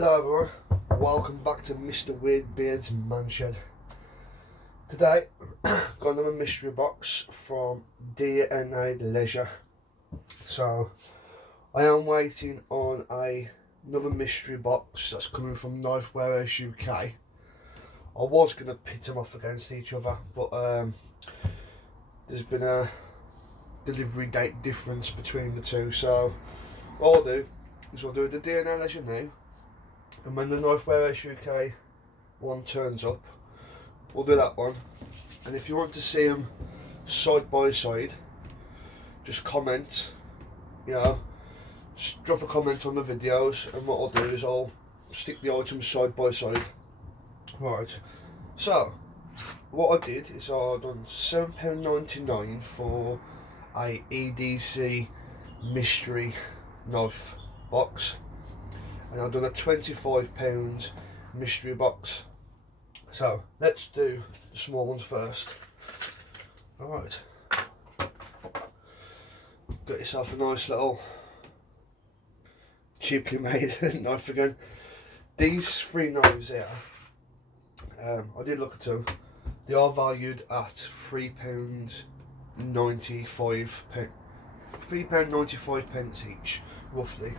Hello everyone, welcome back to Mr. Weirdbeard's Manshed. Today, got another mystery box from DNALEISURE. So, I am waiting on another mystery box that's coming from Knife Warehouse UK. I was going to pit them off against each other, but there's been a delivery date difference between the two. So, what I'll do is we'll do the DNALEISURE now. And when the Knife Warehouse UK one turns up, we'll do that one. And if you want to see them side by side, just comment, just drop a comment on the videos, and what I'll do is I'll stick the items side by side. Right, so what I did is I've done £7.99 for a EDC mystery knife box. And I've done a £25 mystery box. So let's do the small ones first. Alright, got yourself a nice little cheaply made knife again. These three knives here, I did look at them. They are valued at £3.95 each, roughly.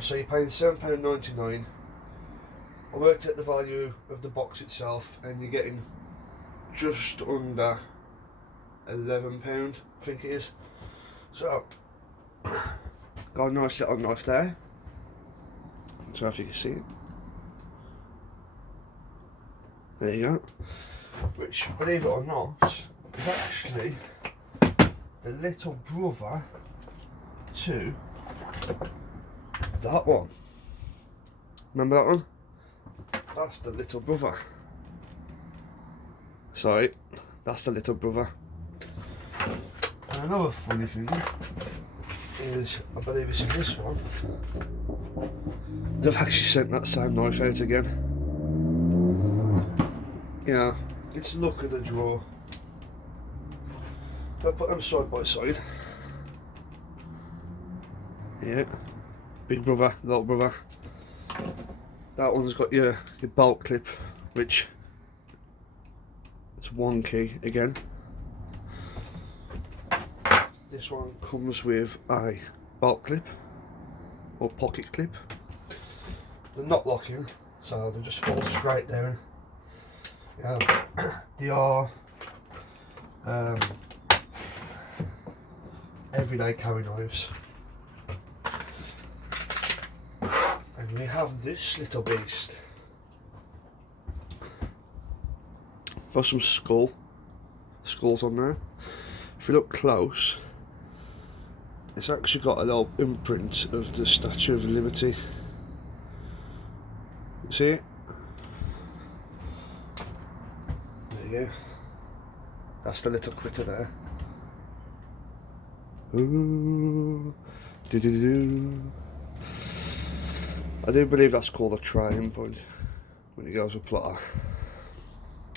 So you're paying £7.99. I worked at the value of the box itself, and you're getting just under £11, I think it is. So, got a nice little knife there. I don't know if you can see it. There you go. Which, believe it or not, is actually the little brother to that one. Remember that one? That's the little brother. Sorry, that's the little brother. And another funny thing is, I believe it's in this one, they've actually sent that same knife out again. Yeah, it's luck of the draw. I'll put them side by side. Yeah. Big brother, little brother. That one's got your bolt clip, which it's one key again. This one comes with a bolt clip or pocket clip. They're not locking, so they just fall straight down. They are everyday carry knives. And we have this little beast. Got some skulls on there. If you look close, it's actually got a little imprint of the Statue of Liberty. See it? There you go. That's the little critter there. Ooh, do do do. I do believe that's called a trying point when it goes a plotter.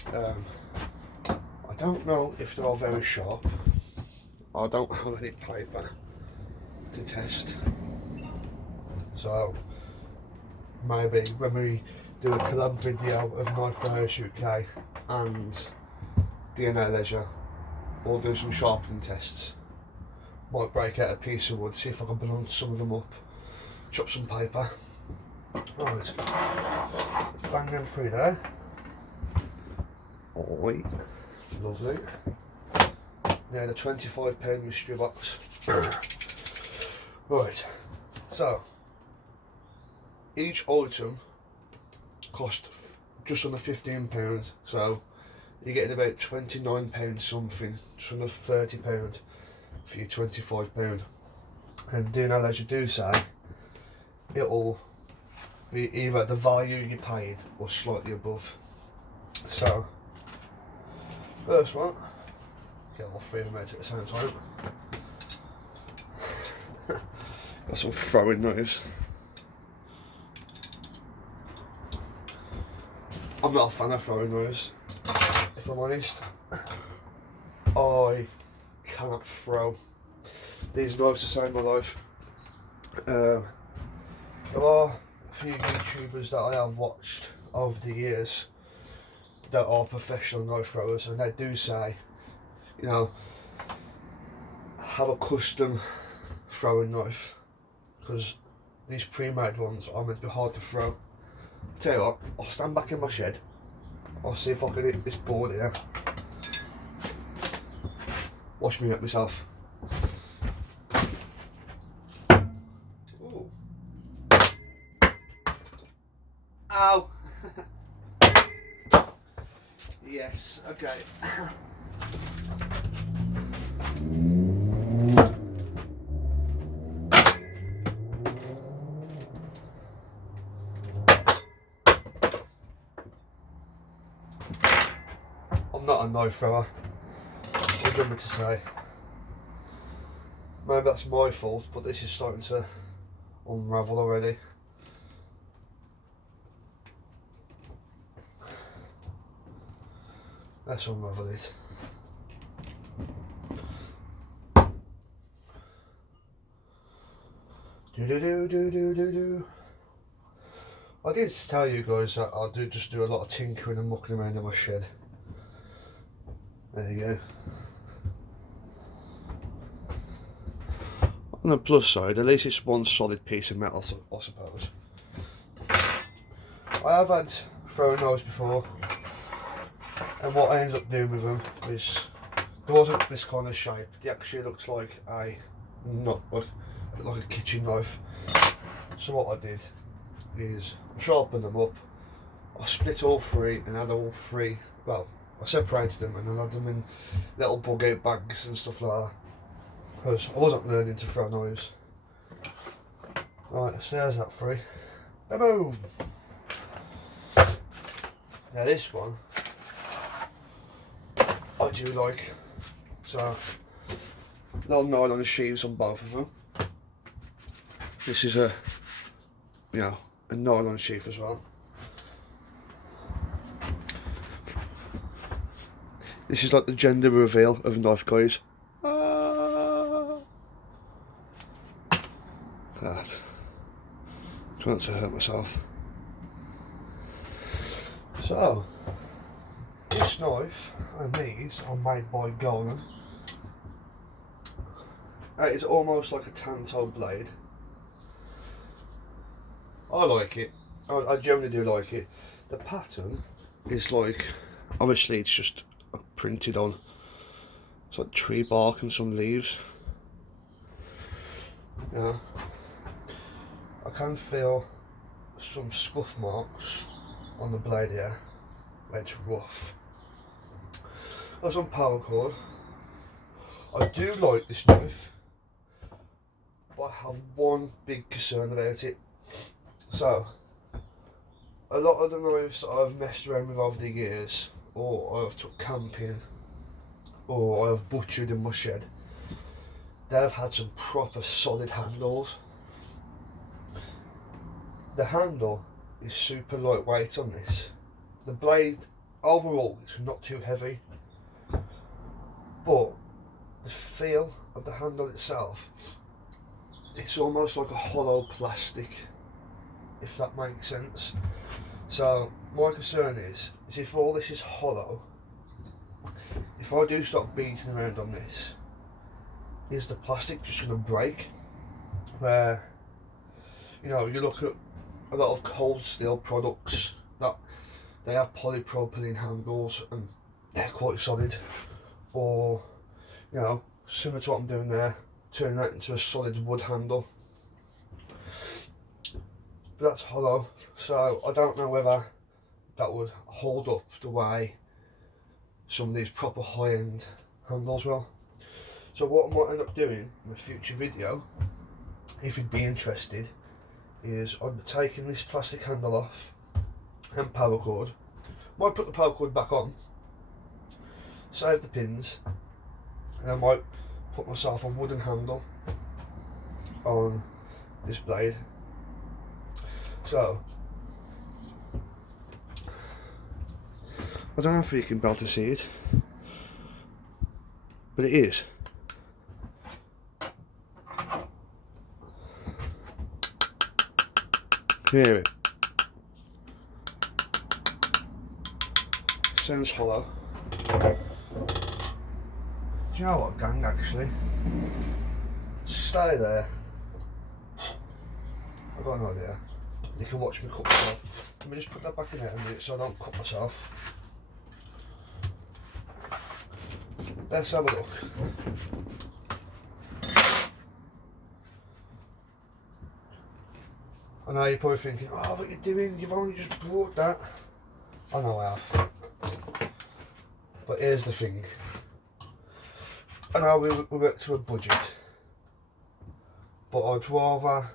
I don't know if they're all very sharp. I don't have any paper to test. So maybe when we do a collab video of Knife Warehouse UK and DNALEISURE, we'll do some sharpening tests. Might break out a piece of wood, see if I can blunt some of them up, chop some paper. Right, bang them through there. Oi, lovely. Now the £25 mystery box. Right, so each item cost just under £15, so you're getting about £29 something, just under £30 for your £25. And DNALEISURE do say it'll be either the value you paid or slightly above. So, first one, get all three of them out at the same time. Got some throwing knives. I'm not a fan of throwing knives, if I'm honest. I cannot throw. These knives to save my life. There are few YouTubers that I have watched over the years that are professional knife throwers, and they do say, you know, have a custom throwing knife, because these pre-made ones are meant to be hard to throw. Tell you what, I'll stand back in my shed, I'll see if I can hit this board here. Watch me hit myself. Ooh. Ow! Yes, okay. I'm not a knife thrower, what do you want me to say? Maybe that's my fault, but this is starting to unravel already. Let's unravel it. Do. I did tell you guys that I do just do a lot of tinkering and mucking around in my shed. There you go. On the plus side, at least it's one solid piece of metal, I suppose. I have had throwing knives before, and what I ended up doing with them is, there wasn't this kind of shape. It actually looks like like a kitchen knife. So what I did is sharpen them up. I split all three and had all three. Well, I separated them and I had them in little bug out bags and stuff like that, because I wasn't learning to throw knives. Right, so there's that three. Boom! Now this one I do like, so little nylon sheaths on both of them. This is a nylon sheath as well. This is like the gender reveal of knife guys. That. Trying not to hurt myself. So, this knife and these are made by Golden. It's almost like a tan-toe blade. I like it. I generally do like it. The pattern is like, obviously it's just printed on. It's like tree bark and some leaves. Yeah. I can feel some scuff marks on the blade here, where it's rough. That's on paracord. I do like this knife, but I have one big concern about it. So, a lot of the knives that I've messed around with over the years, or I've took camping, or I've butchered in my shed, they've had some proper solid handles. The handle is super lightweight on this. The blade overall is not too heavy, but the feel of the handle itself, it's almost like a hollow plastic, if that makes sense. So my concern is if all this is hollow, if I do start beating around on this, is the plastic just going to break? Where, you know, you look at a lot of cold steel products that they have polypropylene handles and they're quite solid, or, you know, similar to what I'm doing there, turning that into a solid wood handle. But that's hollow, so I don't know whether that would hold up the way some of these proper high-end handles will. So what I might end up doing in a future video, if you'd be interested, is I'd be taking this plastic handle off and paracord. Might put the paracord back on, save the pins, and I might put myself a wooden handle on this blade. So, I don't know if you can be able to see it, but it is. Can you hear it? sounds hollow. Do you know what, gang, actually? Stay there. I've got an idea. You can watch me cut myself. Let me just put that back in there a minute so I don't cut myself. Let's have a look. I know you're probably thinking, oh, what are you doing? You've only just brought that. I know I have. But here's the thing. I know we work to a budget. But I'd rather,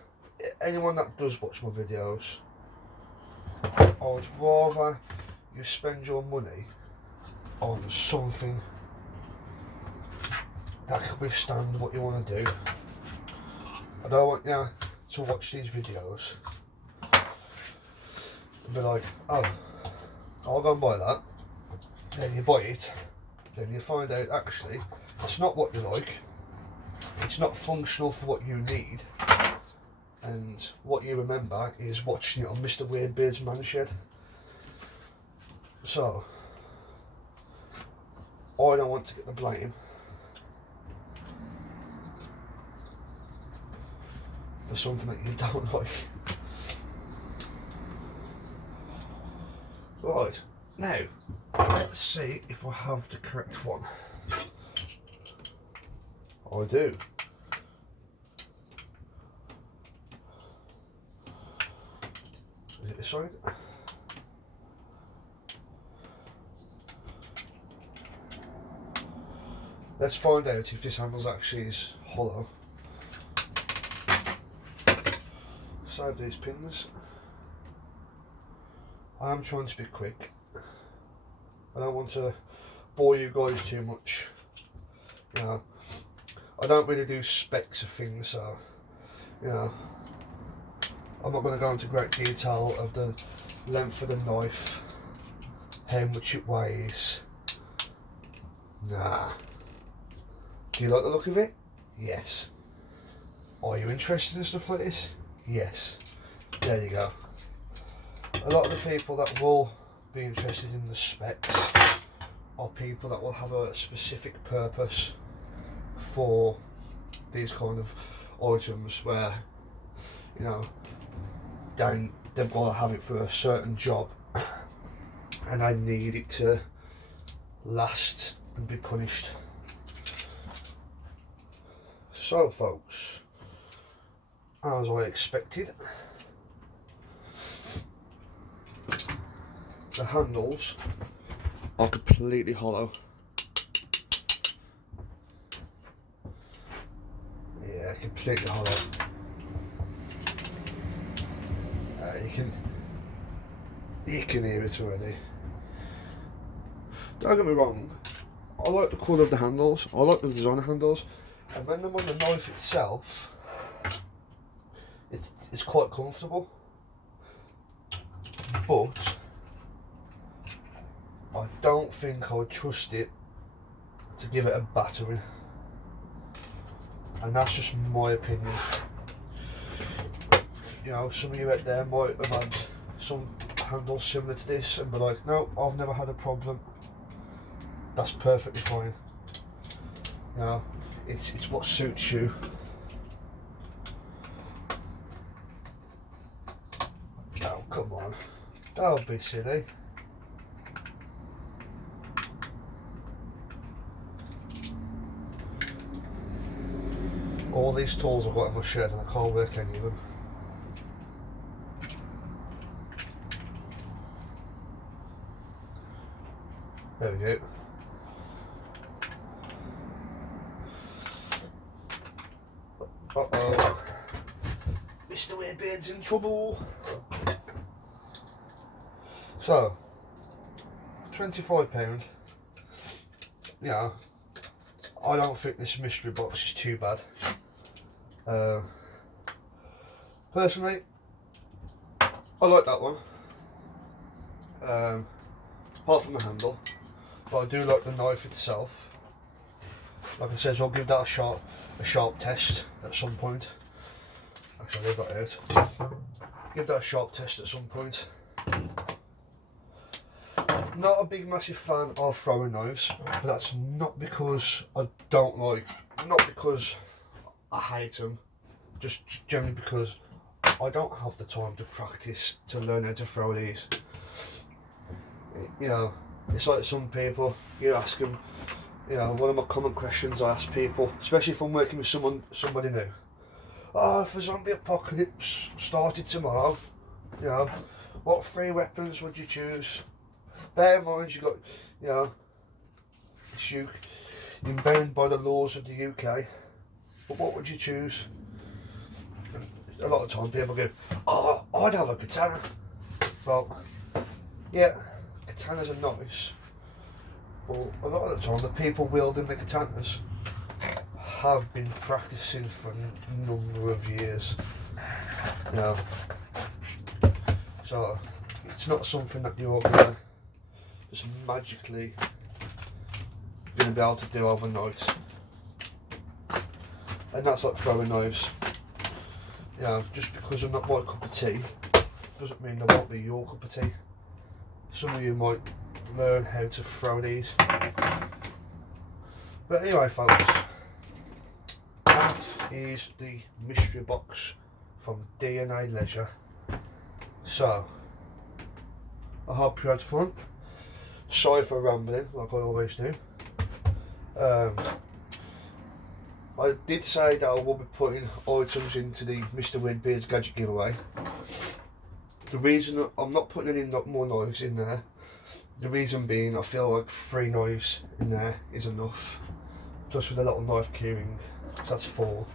anyone that does watch my videos, I'd rather you spend your money on something that can withstand what you want to do. I don't want you to watch these videos and be like, oh, I'll go and buy that. Then you buy it, then you find out actually it's not what you like, it's not functional for what you need, and what you remember is watching it on Mr. Weirdbeard's man shed. So I don't want to get the blame for something that you don't like. Right, now let's see if I have the correct one. I do. Is it this side? Let's find out if this handle actually is hollow. Save these pins. I am trying to be quick. I don't want to bore you guys too much. You know, I don't really do specs of things, so you know, I'm not going to go into great detail of the length of the knife, how much it weighs. Nah. Do you like the look of it? Yes. Are you interested in stuff like this? Yes. There you go. A lot of the people that will be interested in the specs are people that will have a specific purpose for these kind of items, where you know they've got to have it for a certain job and I need it to last and be punished. So folks, as I expected, the handles are completely hollow. Yeah, completely hollow. You can hear it already. Don't get me wrong, I like the colour of the handles, I like the design of handles, and when they're on the knife itself, it's quite comfortable, but I don't think I'd trust it to give it a battering, and that's just my opinion. You know, some of you out there might have had some handles similar to this and be like, no, I've never had a problem. That's perfectly fine. You know, it's what suits you. Oh, come on, don't be silly. All these tools I've got in my shed and I can't work any of them. There we go. Uh-oh. Mr. Weirdbeard's in trouble. So, £25. Yeah, I don't think this mystery box is too bad. Personally, I like that one. Apart from the handle, but I do like the knife itself. Like I said, so I'll give that a sharp test at some point. Actually, I've got it out. Give that a sharp test at some point. Not a big massive fan of throwing knives, but that's not because I don't like, not because I hate them, just generally because I don't have the time to practice to learn how to throw these. You know, it's like some people, you ask them, you know, one of my common questions I ask people, especially if I'm working with somebody new. Oh, if a zombie apocalypse started tomorrow, you know, what 3 weapons would you choose? Bear in mind you got, you know, you're bound by the laws of the UK, but what would you choose? And a lot of time people go, oh, I'd have a katana. Well, yeah, katanas are nice, but a lot of the time the people wielding the katanas have been practicing for a number of years, you know, so it's not something that you're gonna just magically gonna be able to do overnight. And that's like throwing knives, you know, just because they're not my cup of tea doesn't mean they won't be your cup of tea. Some of you might learn how to throw these, but anyway folks, that is the mystery box from DNALEISURE. So I hope you had fun. Sorry for rambling like I always do. I did say that I will be putting items into the Mr. Weird gadget giveaway. The reason that I'm not putting any more knives in there, the reason being I feel like 3 knives in there is enough. Plus with a little knife keyring, so that's 4.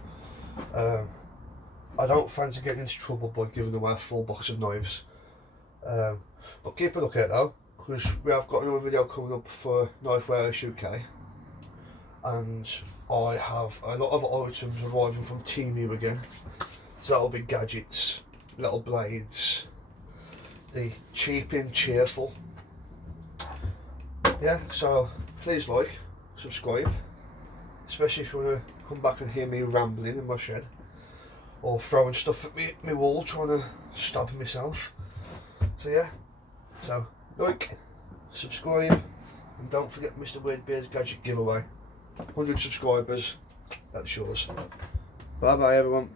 I don't fancy getting into trouble by giving away a full box of knives. But keep a look at it though, because we have got another video coming up for Knife Warehouse UK, and I have a lot of items arriving from Temu again. So that'll be gadgets, little blades, the cheap and cheerful. Yeah, so please like, subscribe, especially if you want to come back and hear me rambling in my shed or throwing stuff at me wall trying to stab myself. So yeah, so like, subscribe, and don't forget Mr. Weirdbeard's gadget giveaway. 100 subscribers, that's yours. Bye bye everyone.